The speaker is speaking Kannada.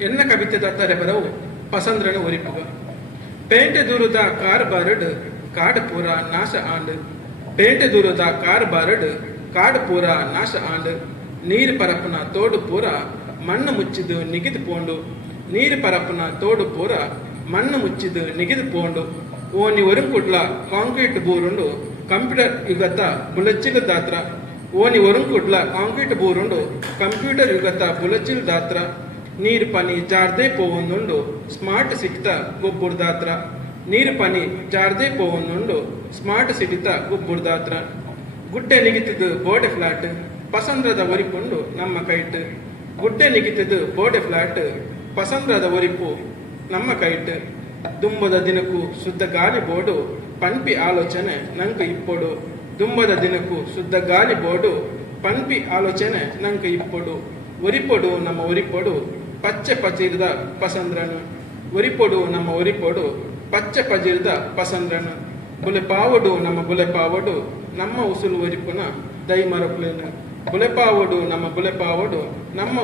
ಎನ್ನ ಕವಿತೆದ ತರೆಬರವು ಪಸಂದ್ರನ ಒರಿಪುಗ ಪೇಂಟೆ ದೂರದ ಕಾರ್ ಬಾರಡ್ ಕಾಡ್ ಪೂರ ನಾಶ ಆಂಡ್ ಪೇಂಟೆ ದೂರದ ಕಾರ್ ಬಾರಡ್ ಕಾಡ್ ಪೂರ ನಾಶ ಆಂಡ್ ನೀರು ಪರಪ್ಪನ ತೋಡು ಪೂರ ಮಣ್ಣು ಮುಚ್ಚಿದು ನಿಗಿದು ಪೋಂಡು ನೀರು ಪರಪ್ಪನ ತೋಡು ಪೂರ ಮಣ್ಣು ಮುಚ್ಚಿದು ನಿಗಿದು ಪೋಂಡು ಓನಿ ಒರುಂಕುಡ್ಲ ಕಾಂಕ್ರೀಟ್ ಬೂರುಂಡು ಕಂಪ್ಯೂಟರ್ ಯುಗತ ಬುಲಚ್ಚಿಗ ದಾತ್ರ ಓನಿ ಒರುಂಕುಡ್ಲ ಕಾಂಕ್ರೀಟ್ ಬೂರುಂಡು ಕಂಪ್ಯೂಟರ್ ಯುಗತ ಬುಲಚ್ಚಿಲ್ ದಾತ್ರ ನೀರು ಪನಿ ಜಾರ್ದೆ ಪೋವೊಂದುಂಡು ಸ್ಮಾರ್ಟ್ ಸಿಕ್ತ ಗುಬ್ಬುರ್ದಾತ್ರ. ನೀರ್ ಪನಿ ಜಾರ್ದೆ ಪೋವೊಂದುಂಡು ಸ್ಮಾರ್ಟ್ ಸಿಡಿತ ಗೊಬ್ಬುರ್ ದಾತ್ರ ಗುಡ್ಡೆ ನಿಗಿತದು ಬೋಡೆ ಫ್ಲಾಟ್ ಪಸಂದ್ರದ ಒರಿಪುಂಡು ನಮ್ಮ ಕೈಟ್. ಗುಡ್ಡೆ ನಿಗಿತದು ಬೋಡೆ ಫ್ಲಾಟ್ ಪಸಂದ್ರದ ಒರಿಪು ನಮ್ಮ ಕೈಟ್. ದುಂಬದ ದಿನಕ್ಕೂ ಶುದ್ಧ ಗಾಲಿ ಬೋಡು ಪಂಪಿ ಆಲೋಚನೆ ನಂಕ ಇಪ್ಪೊಡು. ದುಂಬದ ದಿನಕ್ಕೂ ಶುದ್ಧ ಗಾಲಿ ಬೋಡು ಪಂಪಿ ಆಲೋಚನೆ ನಂಕ ಇಪ್ಪೊಡು. ಒರಿಪೊಡು ನಮ್ಮ ಒರಿಪೊಡು ಪಚ್ಚೆ ಪಜಿರ್ದ ಪಸಂದ್ರನು. ಒರಿಪೊಡು ನಮ್ಮ ಒರಿಪೊಡು ಪಚ್ಚೆ ಪಜಿರ್ದ ಪಸಂದ್ರನು. ಬುಲೆ ಪಾವಡು ನಮ್ಮ ಬುಲೆ ಪಾವಡು ನಮ್ಮ ಉಸುಲು ಒರಿಪುನ ದೈಮರಕ್ಲೇನು ನಮ್ಮ ಪಾವಡು ನಮ್ಮ ಬುಲೆ ಪಾವಡು ನಮ್ಮ